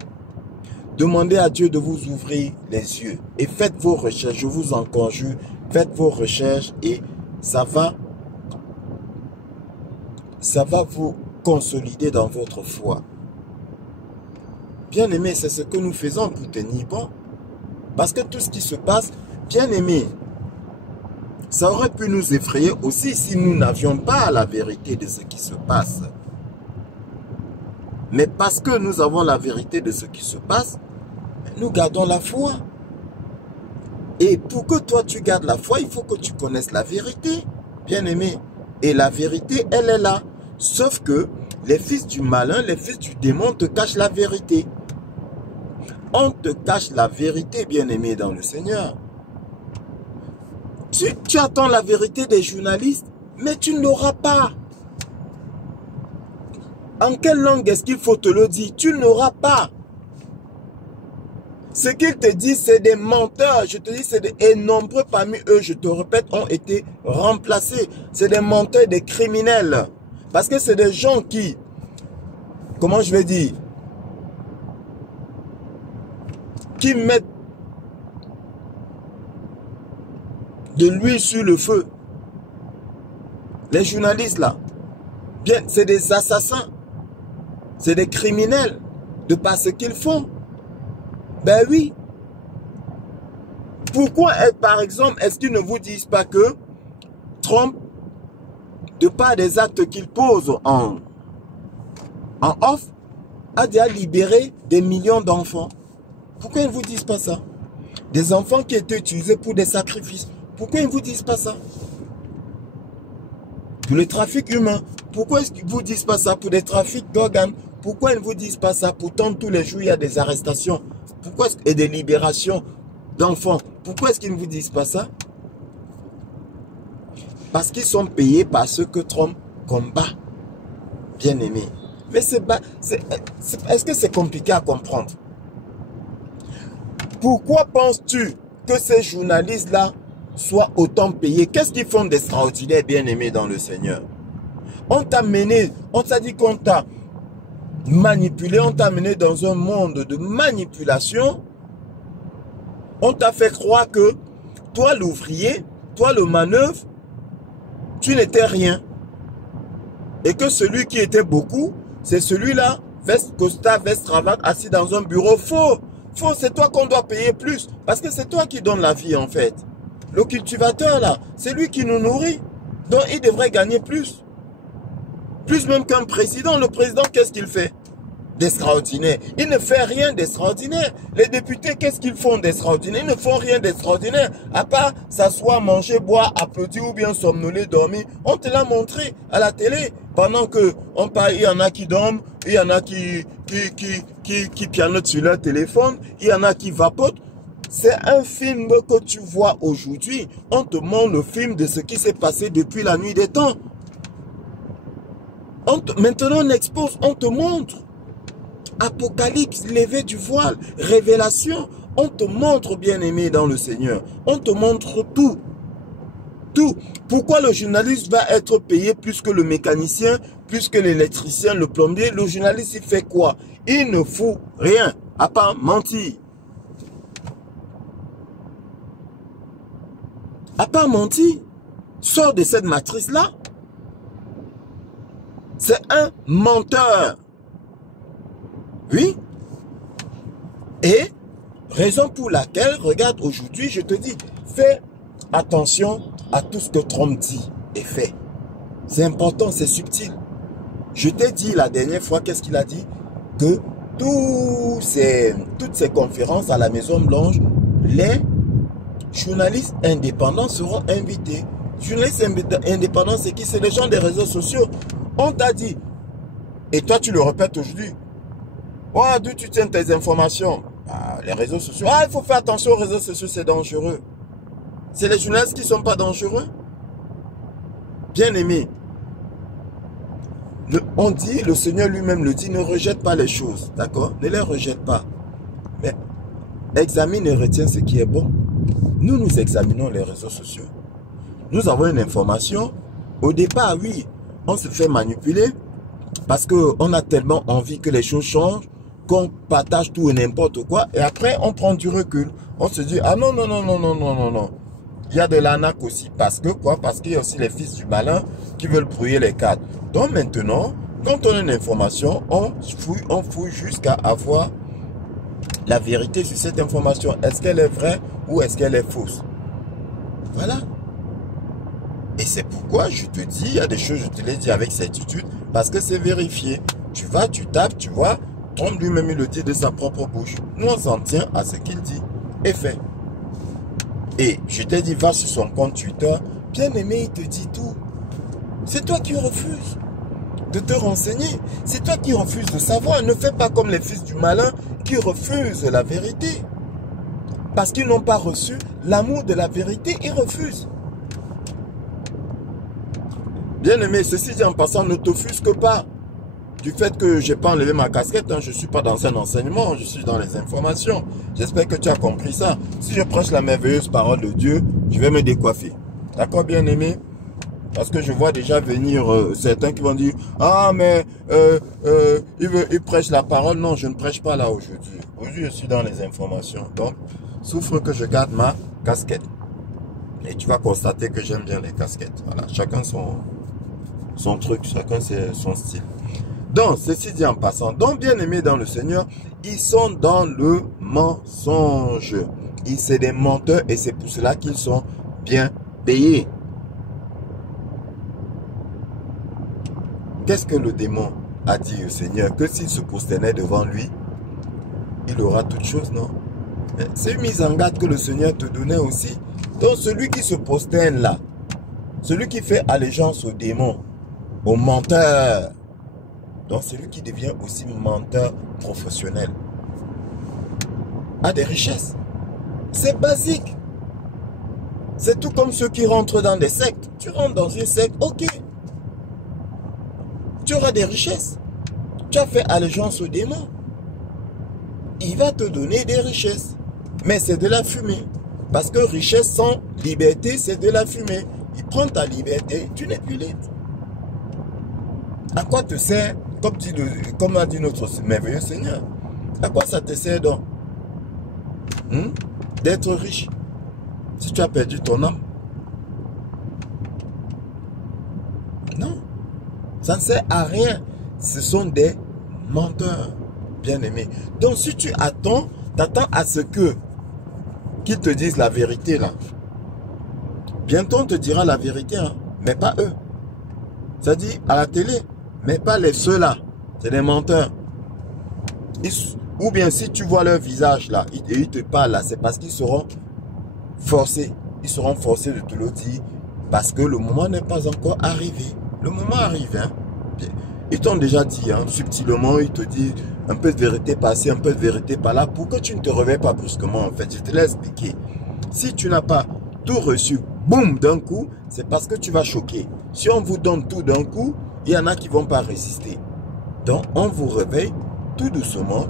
Demandez à Dieu de vous ouvrir les yeux et faites vos recherches, je vous en conjure, faites vos recherches et ça va vous consolider dans votre foi. Bien-aimés, c'est ce que nous faisons pour tenir bon. Parce que tout ce qui se passe, bien-aimés, ça aurait pu nous effrayer aussi si nous n'avions pas la vérité de ce qui se passe. Mais parce que nous avons la vérité de ce qui se passe, nous gardons la foi. Et pour que toi tu gardes la foi, il faut que tu connaisses la vérité, bien-aimé. Et la vérité, elle est là. Sauf que les fils du malin, les fils du démon te cachent la vérité. On te cache la vérité, bien-aimé dans le Seigneur. Tu attends la vérité des journalistes, mais tu ne l'auras pas. En quelle langue est-ce qu'il faut te le dire? Tu n'auras pas. Ce qu'ils te disent, c'est des menteurs. Je te dis, et nombreux parmi eux, je te répète, ont été remplacés. C'est des menteurs, des criminels. Parce que c'est des gens qui, comment je vais dire, qui mettent de l'huile sur le feu. Les journalistes là, bien, c'est des assassins. C'est des criminels de par ce qu'ils font. Ben oui. Pourquoi, par exemple, est-ce qu'ils ne vous disent pas que Trump, de par des actes qu'il pose en off, a déjà libéré des millions d'enfants? Pourquoi ils ne vous disent pas ça? Des enfants qui étaient utilisés pour des sacrifices. Pourquoi ils ne vous disent pas ça? Pour le trafic humain. Pourquoi est-ce qu'ils ne vous disent pas ça? Pour des trafics d'organes. Pourquoi ils ne vous disent pas ça? Pourtant, tous les jours, il y a des arrestations. Pourquoi et des libérations d'enfants. Pourquoi est-ce qu'ils ne vous disent pas ça? Parce qu'ils sont payés par ceux que Trump combat. Bien aimé. Mais est-ce que c'est compliqué à comprendre? Pourquoi penses-tu que ces journalistes-là soient autant payés? Qu'est-ce qu'ils font d'extraordinaire, bien-aimé dans le Seigneur? On t'a mené, on t'a dit qu'on t'a manipulé, on t'a mené dans un monde de manipulation. On t'a fait croire que toi, l'ouvrier, toi, le manœuvre, tu n'étais rien. Et que celui qui était beaucoup, c'est celui-là, veste costard, veste cravate, assis dans un bureau. Faux. Faux, c'est toi qu'on doit payer plus. Parce que c'est toi qui donne la vie en fait. Le cultivateur là, c'est lui qui nous nourrit. Donc il devrait gagner plus. Plus même qu'un président. Le président, qu'est-ce qu'il fait d'extraordinaire? Il ne fait rien d'extraordinaire. Les députés, qu'est-ce qu'ils font d'extraordinaire? Ils ne font rien d'extraordinaire. À part s'asseoir, manger, boire, applaudir ou bien somnoler, dormir. On te l'a montré à la télé. Pendant que on parle, il y en a qui dorment, il y en a qui pianotent sur leur téléphone, il y en a qui vapotent. C'est un film que tu vois aujourd'hui. On te montre le film de ce qui s'est passé depuis la nuit des temps. Maintenant, on expose, on te montre. Apocalypse, lever du voile, révélation. On te montre, bien-aimé dans le Seigneur. On te montre tout. Tout. Pourquoi le journaliste va être payé plus que le mécanicien, plus que l'électricien, le plombier? Le journaliste, il fait quoi? Il ne fout rien, à part mentir. À part mentir, sors de cette matrice-là. C'est un menteur. Oui. Et raison pour laquelle, regarde, aujourd'hui, je te dis, fais attention à tout ce que Trump dit et fait. C'est important, c'est subtil. Je t'ai dit la dernière fois, qu'est-ce qu'il a dit? Que toutes ces conférences à la Maison-Blanche, les journalistes indépendants seront invités. Journalistes indépendants, c'est qui? C'est les gens des réseaux sociaux. On t'a dit, et toi tu le répètes aujourd'hui, ouais, d'où tu tiens tes informations? Ah, les réseaux sociaux. Ah, il faut faire attention aux réseaux sociaux, c'est dangereux. C'est les journalistes qui ne sont pas dangereux? Bien aimé. On dit, le Seigneur lui-même le dit, ne rejette pas les choses, d'accord? Ne les rejette pas. Mais examine et retiens ce qui est bon. Nous examinons les réseaux sociaux. Nous avons une information. Au départ, oui, on se fait manipuler parce qu'on a tellement envie que les choses changent qu'on partage tout et n'importe quoi. Et après, on prend du recul. On se dit, ah non, non, non, non, non, non, non, non. Il y a de l'arnaque aussi. Parce que quoi? Parce qu'il y a aussi les fils du malin qui veulent brouiller les cartes. Donc maintenant, quand on a une information, on fouille jusqu'à avoir la vérité sur cette information. Est-ce qu'elle est vraie ou est-ce qu'elle est fausse? Voilà. Et c'est pourquoi je te dis, il y a des choses, je te l'ai dit avec certitude, parce que c'est vérifié. Tu vas, tu tapes, tu vois, Trump lui-même il le dit de sa propre bouche. Nous on s'en tient à ce qu'il dit et fait. Et je t'ai dit, va sur son compte Twitter, bien aimé, il te dit tout. C'est toi qui refuses de te renseigner. C'est toi qui refuses de savoir. Ne fais pas comme les fils du malin qui refusent la vérité. Parce qu'ils n'ont pas reçu l'amour de la vérité, ils refusent. Bien aimé, ceci dit en passant, ne t'offusque pas du fait que je n'ai pas enlevé ma casquette. Hein, je ne suis pas dans un enseignement, je suis dans les informations. J'espère que tu as compris ça. Si je prêche la merveilleuse parole de Dieu, je vais me décoiffer. D'accord, bien aimé? Parce que je vois déjà venir certains qui vont dire, ah mais il prêche la parole. Non, je ne prêche pas là aujourd'hui. Aujourd'hui, je suis dans les informations. Donc, souffre que je garde ma casquette. Et tu vas constater que j'aime bien les casquettes. Voilà, chacun son truc, chacun son style. Donc, ceci dit en passant, donc bien aimés dans le Seigneur, ils sont dans le mensonge. C'est des menteurs et c'est pour cela qu'ils sont bien payés. Qu'est-ce que le démon a dit au Seigneur? Que s'il se prosternait devant lui, il aura toutes choses, non? C'est une mise en garde que le Seigneur te donnait aussi. Donc celui qui se prosterne là, celui qui fait allégeance au démon, au menteur, donc celui qui devient aussi menteur professionnel, a des richesses. C'est basique. C'est tout comme ceux qui rentrent dans des sectes. Tu rentres dans une secte, ok. Tu auras des richesses. Tu as fait allégeance au démon. Il va te donner des richesses. Mais c'est de la fumée. Parce que richesse sans liberté, c'est de la fumée. Il prend ta liberté, tu n'es plus libre. À quoi te sert, comme a dit notre merveilleux Seigneur, à quoi ça te sert donc d'être riche si tu as perdu ton âme? Non. Ça ne sert à rien. Ce sont des menteur, bien-aimé. Donc si tu attends, t'attends à ce qu'ils te disent la vérité là. Bientôt on te dira la vérité, hein, mais pas eux. Ça dit à la télé, mais pas les ceux-là. C'est des menteurs. Ou bien si tu vois leur visage là, et ils te parlent là, c'est parce qu'ils seront forcés. Ils seront forcés de te le dire parce que le moment n'est pas encore arrivé. Le moment arrive, hein. Ils t'ont déjà dit, hein, subtilement, ils te disent un peu de vérité par-ci, un peu de vérité par-là, pour que tu ne te réveilles pas brusquement, en fait. Je te laisse expliquer. Si tu n'as pas tout reçu, boum, d'un coup, c'est parce que tu vas choquer. Si on vous donne tout d'un coup, il y en a qui ne vont pas résister. Donc, on vous réveille tout doucement,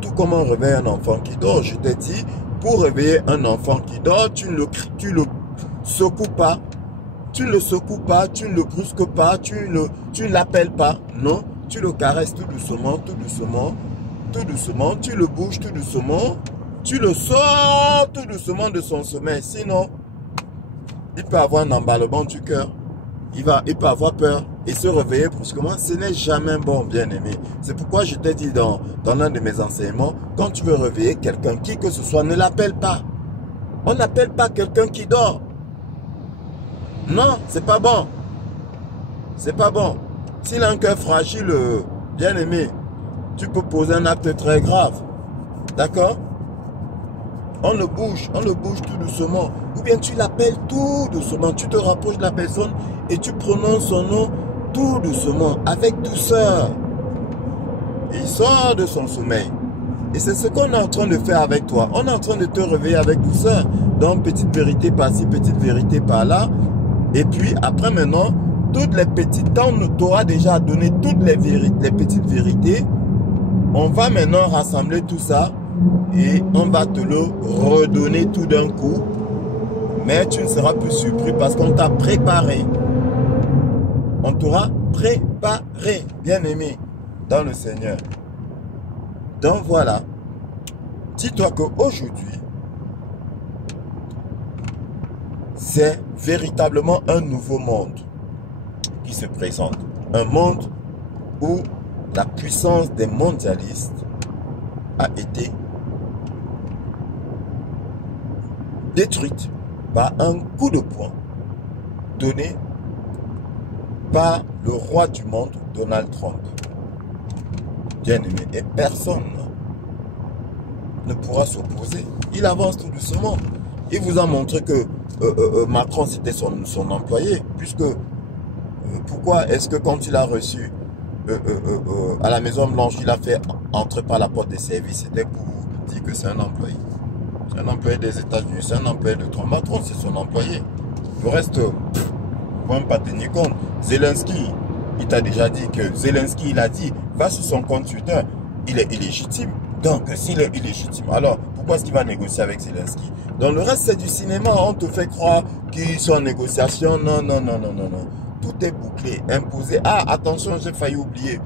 tout comme on réveille un enfant qui dort. Je t'ai dit, pour réveiller un enfant qui dort, tu ne le secoues pas. Tu ne le secoues pas, tu ne le brusques pas, tu ne l'appelles pas. Non, tu le caresses tout doucement, tu le bouges tout doucement, tu le sors tout doucement de son sommeil. Sinon, il peut avoir un emballement du cœur. Il peut avoir peur et se réveiller brusquement. Ce n'est jamais bon, bien-aimé. C'est pourquoi je t'ai dit dans l'un de mes enseignements, quand tu veux réveiller quelqu'un, qui que ce soit, ne l'appelle pas. On n'appelle pas quelqu'un qui dort. Non, c'est pas bon. C'est pas bon. S'il a un cœur fragile, bien-aimé, tu peux poser un acte très grave. D'accord? On le bouge tout doucement. Ou bien tu l'appelles tout doucement. Tu te rapproches de la personne et tu prononces son nom tout doucement, avec douceur. Et il sort de son sommeil. Et c'est ce qu'on est en train de faire avec toi. On est en train de te réveiller avec douceur. Donc, petite vérité par-ci, petite vérité par-là. Et puis, après maintenant, toutes les petites temps, on t'aura déjà donné toutes les petites vérités. On va maintenant rassembler tout ça et on va te le redonner tout d'un coup. Mais tu ne seras plus surpris parce qu'on t'a préparé. On t'aura préparé, bien-aimé, dans le Seigneur. Donc voilà. Dis-toi qu'aujourd'hui, c'est véritablement un nouveau monde qui se présente. Un monde où la puissance des mondialistes a été détruite par un coup de poing donné par le roi du monde, Donald Trump. Bien-aimé, et personne ne pourra s'opposer. Il avance tout doucement. Il vous a montré que Macron c'était son employé, puisque pourquoi est-ce que quand il a reçu à la Maison Blanche, il a fait entrer par la porte des services, c'était pour dire que c'est un employé. C'est un employé des États-Unis, c'est un employé de Trump. Macron, c'est son employé. Le reste, faut même pas tenir compte. Zelensky, il t'a déjà dit que Zelensky, il a dit, va sur son compte Twitter, il est illégitime. Donc, s'il est illégitime, alors pourquoi est-ce qu'il va négocier avec Zelensky? Dans le reste, c'est du cinéma. On te fait croire qu'ils sont en négociation. Non, non, non, non, non, non. Tout est bouclé, imposé. Ah, attention, j'ai failli oublier.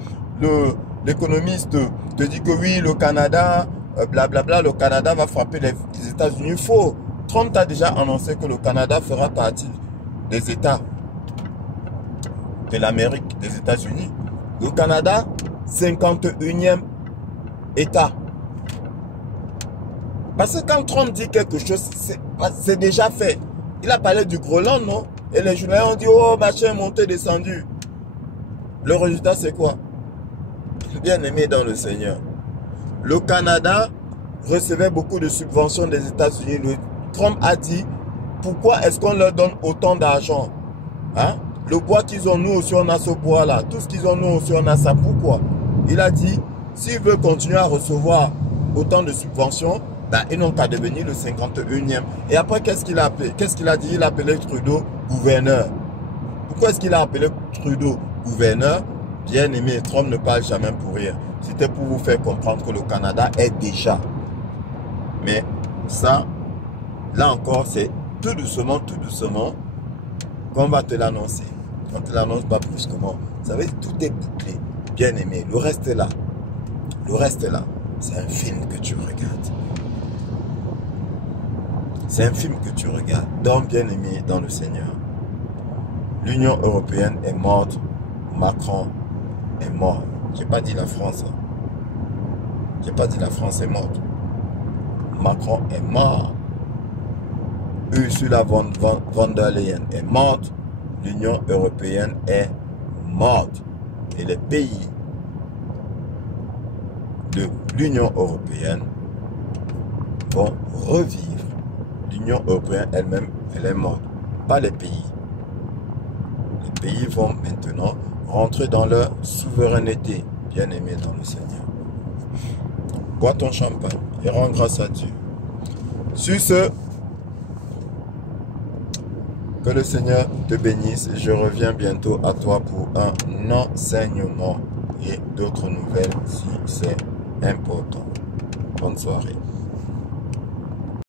L'économiste te dit que oui, le Canada, blablabla, le Canada va frapper les États-Unis. Faux. Trump a déjà annoncé que le Canada fera partie des États de l'Amérique, des États-Unis. Le Canada, 51e État. Parce que quand Trump dit quelque chose, c'est déjà fait. Il a parlé du Groenland, non? Et les journalistes ont dit, oh, machin, monté, descendu. Le résultat, c'est quoi? Bien aimé dans le Seigneur. Le Canada recevait beaucoup de subventions des États-Unis. Trump a dit, pourquoi est-ce qu'on leur donne autant d'argent? Hein? Le bois qu'ils ont, nous aussi, on a ce bois-là. Tout ce qu'ils ont, nous aussi, on a ça. Pourquoi? Il a dit, s'ils veulent continuer à recevoir autant de subventions, ben, ils n'ont qu'à devenir le 51e. Et après, qu'est-ce qu'il a appelé? Qu'est-ce qu'il a dit? Il a appelé Trudeau gouverneur. Pourquoi est-ce qu'il a appelé Trudeau gouverneur? Bien aimé, Trump ne parle jamais pour rien. C'était pour vous faire comprendre que le Canada est déjà. Mais ça, là encore, c'est tout doucement qu'on va te l'annoncer. On ne te l'annonce pas brusquement. Vous savez, tout est bouclé. Bien aimé, le reste est là. Le reste est là. C'est un film que tu regardes. C'est un film que tu regardes. Donc, bien aimé dans le Seigneur. L'Union européenne est morte. Macron est mort. J'ai pas dit la France. J'ai pas dit la France est morte. Macron est mort. Ursula von der Leyen est morte. L'Union européenne est morte. Et les pays de l'Union européenne vont revivre. L'Union européenne elle-même, elle est morte. Pas les pays. Les pays vont maintenant rentrer dans leur souveraineté, bien-aimés dans le Seigneur. Bois ton champagne et rends grâce à Dieu. Sur ce, que le Seigneur te bénisse. Je reviens bientôt à toi pour un enseignement et d'autres nouvelles si c'est important. Bonne soirée.